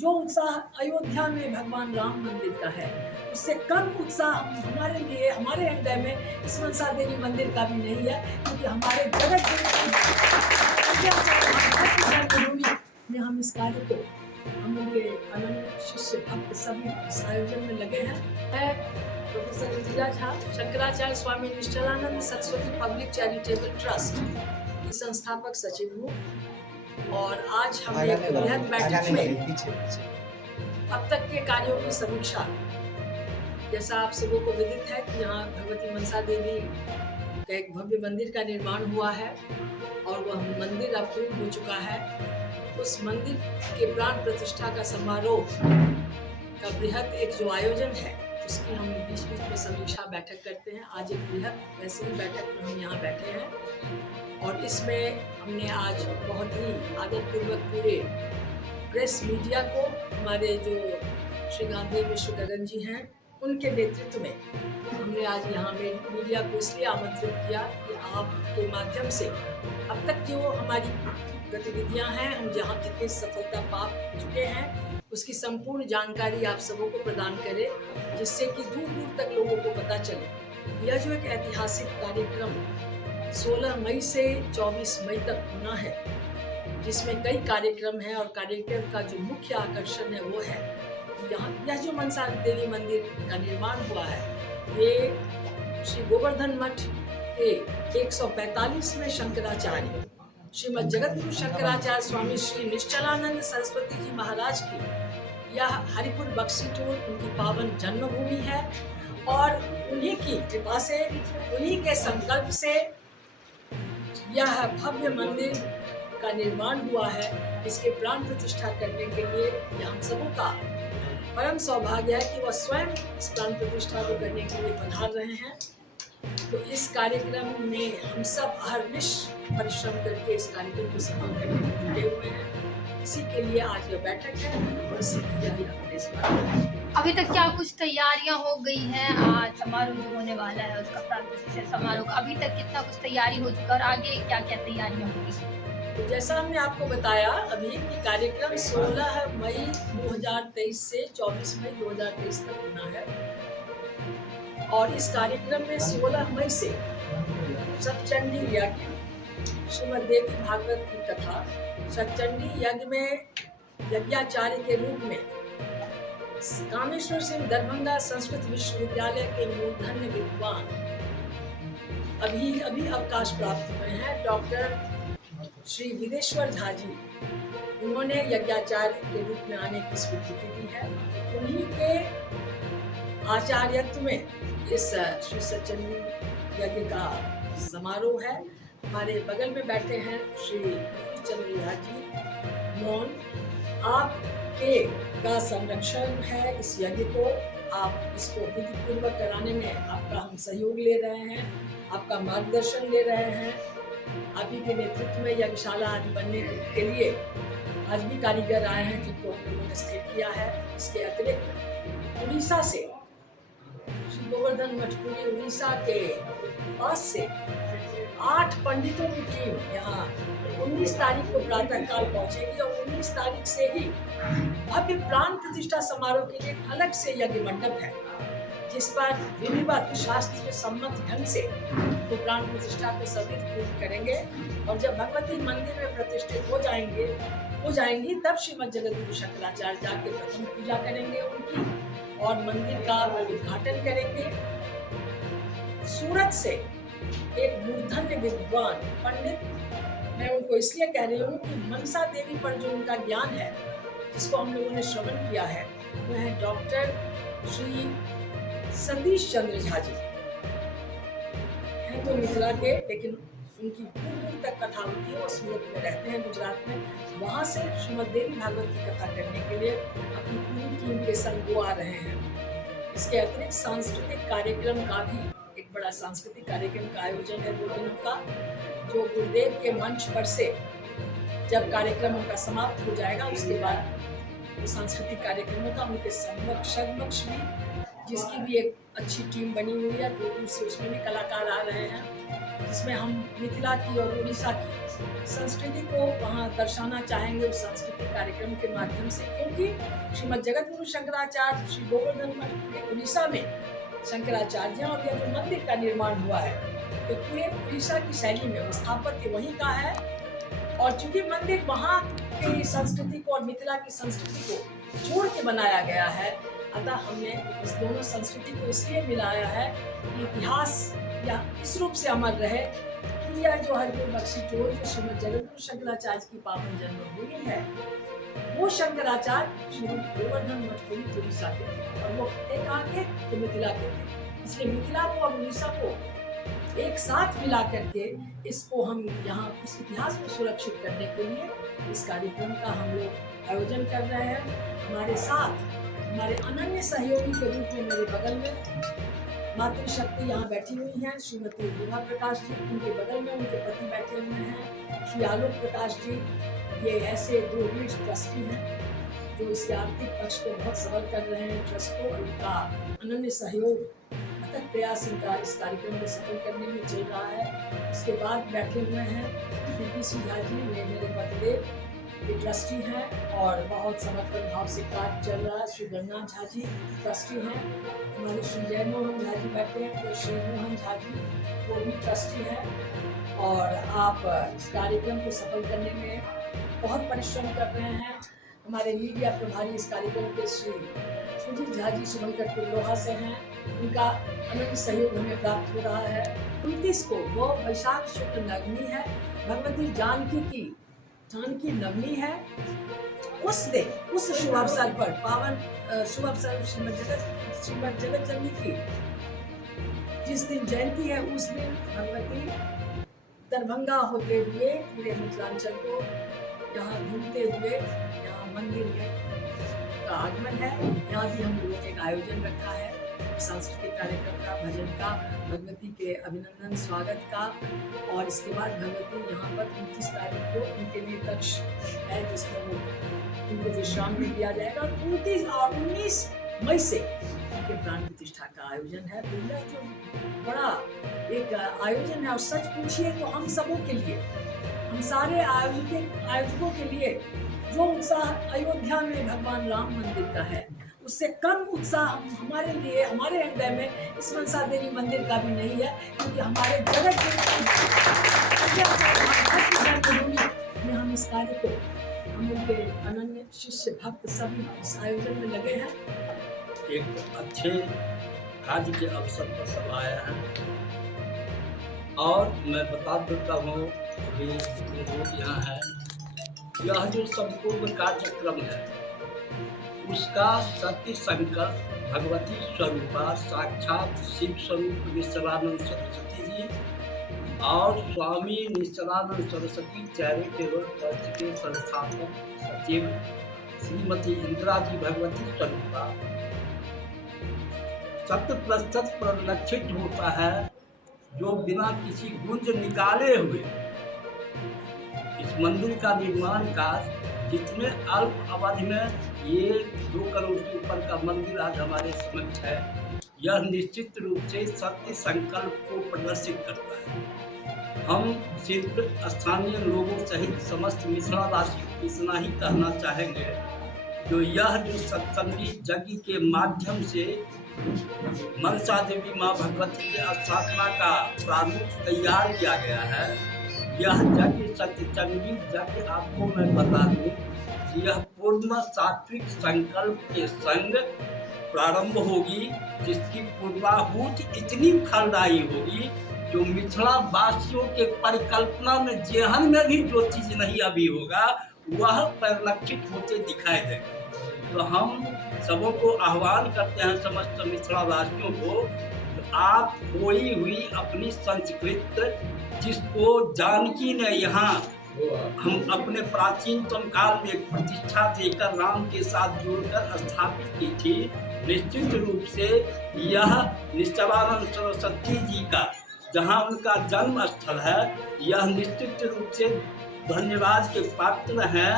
जो उत्साह अयोध्या में भगवान राम मंदिर का है, उससे कम उत्साह हमारे लिए, हमारे हृदय में इस मनसा देवी मंदिर का भी नहीं है, क्योंकि हमारे जगत जन्मभूमि में हम इस कार्य को, हम उनके अनंत शिष्य भक्त सभी इस आयोजन में लगे हैं। मैं professor Indira Jha, Shankaracharya Swami Nischalananda Saraswati public charitable trust की संस्थापक सचिव हूँ, और आज हम एक बृहद बैठक में अब तक के कार्यों की समीक्षा, जैसा आप सबों को विदित है कि यहाँ भगवती मनसा देवी का एक भव्य मंदिर का निर्माण हुआ है और वह मंदिर अब पूर्ण हो चुका है। उस मंदिर के प्राण प्रतिष्ठा का समारोह का बृहद एक जो आयोजन है, उसकी हम बीच बीच में समीक्षा बैठक करते हैं। आज एक बृहद ऐसी ही बैठक में हम यहाँ बैठे हैं और इसमें हमने आज बहुत ही आदरपूर्वक पूरे प्रेस मीडिया को, हमारे जो श्री गांधी मिश्र गगन जी हैं, उनके नेतृत्व में हमने आज यहाँ में मीडिया को इसलिए आमंत्रित किया कि आपके माध्यम से अब तक जो हमारी गतिविधियाँ हैं, हम जहाँ जितनी सफलता पा चुके हैं, उसकी संपूर्ण जानकारी आप सबों को प्रदान करें, जिससे कि दूर दूर तक लोगों को पता चले। यह जो एक ऐतिहासिक कार्यक्रम 16 मई से 24 मई तक होना है, जिसमें कई कार्यक्रम हैं, और कार्यक्रम का जो मुख्य आकर्षण है वो है यहाँ यह जो मनसा देवी मंदिर का निर्माण हुआ है, ये श्री गोवर्धन मठ के 145वें शंकराचार्य श्रीमद जगतगुरु शंकराचार्य स्वामी श्री निश्चलानंद सरस्वती जी महाराज की यह हरिपुर बक्सी टोल उनकी पावन जन्मभूमि है, और उन्हीं की कृपा से, उन्हीं के संकल्प से यह भव्य मंदिर का निर्माण हुआ है। इसके प्राण प्रतिष्ठा करने के लिए यह हम सबों का परम सौभाग्य है कि वह स्वयं इस प्राण प्रतिष्ठा को करने के लिए पधार रहे हैं। तो इस कार्यक्रम में हम सब अहर्निश परिश्रम करके इस कार्यक्रम को सफल करने में जुटे हुए हैं। इसी के लिए आज यह बैठक है और इसी के लिए हमने इस बार अभी तक क्या कुछ तैयारियां हो गई हैं? आज समारोह जो होने वाला है उसका प्राण प्रतिष्ठा समारोह, अभी तक कितना कुछ तैयारी हो चुका और आगे क्या क्या तैयारियां होंगी? तो जैसा हमने आपको बताया अभी कि कार्यक्रम 16 मई 2023 से 24 मई 2023 तक होना है, और इस कार्यक्रम में 16 मई से सतचंडी यज्ञ, श्रीमद देवी भागवत की कथा, सतचंडी यज्ञ में यज्ञाचार्य के रूप में कामेश्वर सिंह दरभंगा संस्कृत विश्वविद्यालय के मूर्धन्य विद्वान अभी अवकाश प्राप्त हुए हैं, डॉक्टर श्री विदेश्वर झा जी, उन्होंने यज्ञाचार्य के रूप में आने की स्वीकृति दी है। उन्हीं के आचार्यत्व में इस श्री सतचंडी यज्ञ का समारोह है। हमारे बगल में बैठे हैं श्री चंद्र झा जी, मौन, आपके का संरक्षण है इस यज्ञ को, आप इसको विधिपूर्वक कराने में आपका हम सहयोग ले रहे हैं, आपका मार्गदर्शन ले रहे हैं। आप ही के नेतृत्व में यज्ञशाला आदि बनने के लिए आज भी कारीगर आए हैं, जिनको हम लोगों ने स्थिर किया है। इसके अतिरिक्त उड़ीसा से श्री गोवर्धन मठपुरी, उड़ीसा के पास से 8 पंडितों की टीम यहाँ 19 तारीख को प्रातःकाल पहुंचेगी, और 19 तारीख से ही भव्य प्राण प्रतिष्ठा समारोह के लिए अलग से यज्ञ मंडप है, जिस पर विधिवत शास्त्रीय सम्मत ढंग से वो प्राण प्रतिष्ठा को सभी पूर्ण करेंगे। और जब भगवती मंदिर में प्रतिष्ठित हो जाएंगी तब श्रीमद जगतगुरु शंकराचार्य जाके प्रथम पूजा करेंगे उनकी, और मंदिर का वो उद्घाटन करेंगे। सूरत से एक मूर्धन्य विद्वान पंडित, मैं उनको इसलिए कह रही हूँ कि मनसा देवी पर जो उनका ज्ञान है, जिसको हम लोगों ने श्रवण किया है, वो है डॉक्टर श्री सतीश चंद्र झा जी। हैं तो मिथिला के, लेकिन उनकी दूर दूर तक कथा होती है, वो सूरत में रहते हैं, गुजरात में। वहाँ से श्रीमद देवी भागवत की कथा करने के लिए अपनी पूरी टीम के संग वो आ रहे हैं। इसके अतिरिक्त सांस्कृतिक कार्यक्रम का भी एक बड़ा सांस्कृतिक कार्यक्रम का आयोजन है 2 दिनों का, जो गुरुदेव के मंच पर से जब कार्यक्रम उनका समाप्त हो जाएगा, उसके बाद सांस्कृतिक कार्यक्रमों का उनके समक्ष भी, जिसकी भी एक अच्छी टीम बनी हुई है, दूर दूर से उसमें भी कलाकार आ रहे हैं, जिसमें हम मिथिला की और उड़ीसा की संस्कृति को वहाँ दर्शाना चाहेंगे उस सांस्कृतिक कार्यक्रम के माध्यम से, क्योंकि श्रीमद जगत गुरु शंकराचार्य श्री गोवर्धन मठ के उड़ीसा में शंकराचार्य और यह जो मंदिर का निर्माण हुआ है तो पूरे उड़ीसा की शैली में वो स्थापत्य वहीं का है। और चूंकि मंदिर वहाँ की संस्कृति को और मिथिला की संस्कृति को जोड़ के बनाया गया है, अतः हमने इस दोनों संस्कृति को इसलिए मिलाया है कि इतिहास या इस रूप से अमर रहे कि यह जो हरिपुर बख्शी टोल जो श्रीमद जगतगुरु शंकराचार्य की पावन जन्मभूमि है, वो शंकराचार्य श्री गोवर्धन मठ को ही उड़ीसा के थे और वो कहाँ के तो मिथिला के थे। इसलिए मिथिला को और उड़ीसा को एक साथ मिला करके इसको हम यहाँ उस इतिहास को सुरक्षित करने के लिए इस कार्यक्रम का हम लोग आयोजन कर रहे हैं। हमारे साथ हमारे अनन्य सहयोगी के रूप में मेरे बगल में मातृशक्ति यहाँ बैठी हुई हैं, श्रीमती विभा प्रकाश जी, उनके बगल में उनके पति बैठे हुए हैं श्री आलोक प्रकाश जी। ये ऐसे दो लीड ट्रस्टी हैं जो इसके आर्थिक पक्ष को बहुत सबल कर रहे हैं। ट्रस्ट को उनका अनन्य सहयोग अथक प्रयास इनका इस कार्यक्रम को सफल करने में चल रहा है। इसके बाद बैठे हुए हैं पी सिंह जी, मेरे पतिदेव, ये ट्रस्टी हैं और बहुत समर्पण भाव से कार्य चल रहा है। श्री गणनाथ झा जी ट्रस्टी हैं, हमारे श्री जयमोहन झा जी बैठे हैं, तो श्री मोहन झा जी वो भी ट्रस्टी हैं और आप इस कार्यक्रम को सफल करने में बहुत परिश्रम कर रहे हैं। हमारे मीडिया प्रभारी इस कार्यक्रम के श्री सुजीत झा जी सुमनकटपुर लोहा से हैं, उनका अनन्य सहयोग हमें प्राप्त हो रहा है। 29 को वो वैशाख शुक्ल नवमी है, भगवती जानकी नवमी है। उस दिन उस शुभ अवसर पर पावन शुभ अवसर श्रीमद जगत जननी की जिस दिन जयंती है, उस दिन भगवती दरभंगा होते हुए पूरे मिथिलांचल को यहाँ घूमते हुए यहाँ मंदिर में का आगमन है। यहाँ भी हम लोगों ने एक आयोजन रखा है सांस्कृतिक कार्यक्रम का, भजन का, भगवती के अभिनंदन स्वागत का। और इसके बाद भगवती यहाँ पर 29 तारीख को उनके लिए कक्ष है जिसमें वो उनको विश्राम भी दिया जाएगा। 29 और 19 मई से उनके प्राण प्रतिष्ठा का आयोजन है। तो यह जो बड़ा एक आयोजन है और सच पूछिए तो हम सबों के लिए, हम सारे आयोजकों के लिए जो उत्साह अयोध्या में भगवान राम मंदिर का है, उससे कम उत्साह हमारे लिए, हमारे हृदय में इस मनसा देवी मंदिर का भी नहीं है, क्योंकि हमारे जगत में हम इस कार्य को, हम उनके अनन्य शिष्य भक्त सभी इस आयोजन में लगे हैं। एक अच्छे कार्य के अवसर पर सब आया है और मैं बता देता हूँ अभी जितने लोग यहाँ हैं, यह जो संपूर्ण कार्यक्रम है उसका सत्य संकल्प भगवती स्वरूपा साक्षात शिव स्वरूप निश्चलानंद सरस्वती जी और स्वामी निश्चलानंद सरस्वती चैरिटेबल ट्रस्ट के संस्थापक सचिव श्रीमती इंदिरा जी भगवती स्वरूपा 100% परिलक्षित होता है, जो बिना किसी गुंज निकाले हुए इस मंदिर का निर्माण कार्य जितने अल्प अवधि में ये 2 करोड़ से ऊपर का मंदिर आज हमारे समक्ष है, यह निश्चित रूप से सत्य संकल्प को प्रदर्शित करता है। हम सिर्फ स्थानीय लोगों सहित समस्त मिथिलावासी को इतना ही कहना चाहेंगे, जो यह जो सत्संगी यज्ञ के माध्यम से मनसा देवी माँ भगवती की स्थापना का प्रारूप तैयार किया गया है, यह यज्ञ सत्यचंडी यज्ञ आपको मैं बता दूं कि यह पूर्ण सात्विक संकल्प के संग प्रारंभ होगी, जिसकी पूर्वाहुति इतनी फलदायी होगी जो मिथिला वासियों के परिकल्पना में जेहन में भी जो चीज नहीं अभी होगा वह परिलक्षित होते दिखाई देगा। तो हम सबों को आह्वान करते हैं, समस्त मिथिला वासियों को, आप खोई हुई अपनी संस्कृति जिसको जानकी ने यहाँ हम अपने प्राचीनतम काल में एक प्रतिष्ठा देकर राम के साथ जोड़कर स्थापित की थी, निश्चित रूप से यह निश्चलानंद सरस्वती जी का जहाँ उनका जन्म स्थल है, यह निश्चित रूप से धन्यवाद के पात्र हैं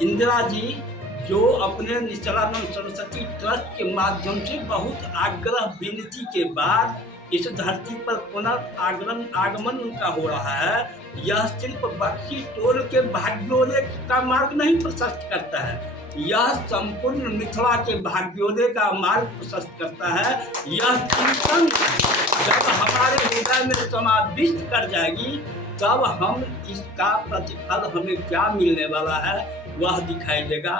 इंदिरा जी, जो अपने निश्चलानंद सरस्वती ट्रस्ट के माध्यम से बहुत आग्रह विनती के बाद इस धरती पर पुनः आगमन उनका हो रहा है, यह सिर्फ बक्सी टोल के भाग्योदय का मार्ग नहीं प्रशस्त करता है, यह संपूर्ण मिथिला के भाग्योदय का मार्ग प्रशस्त करता है। यह चिंतन जब हमारे हृदय में समाविष्ट कर जाएगी, तब हम इसका प्रतिफल हमें क्या मिलने वाला है वह दिखाई देगा।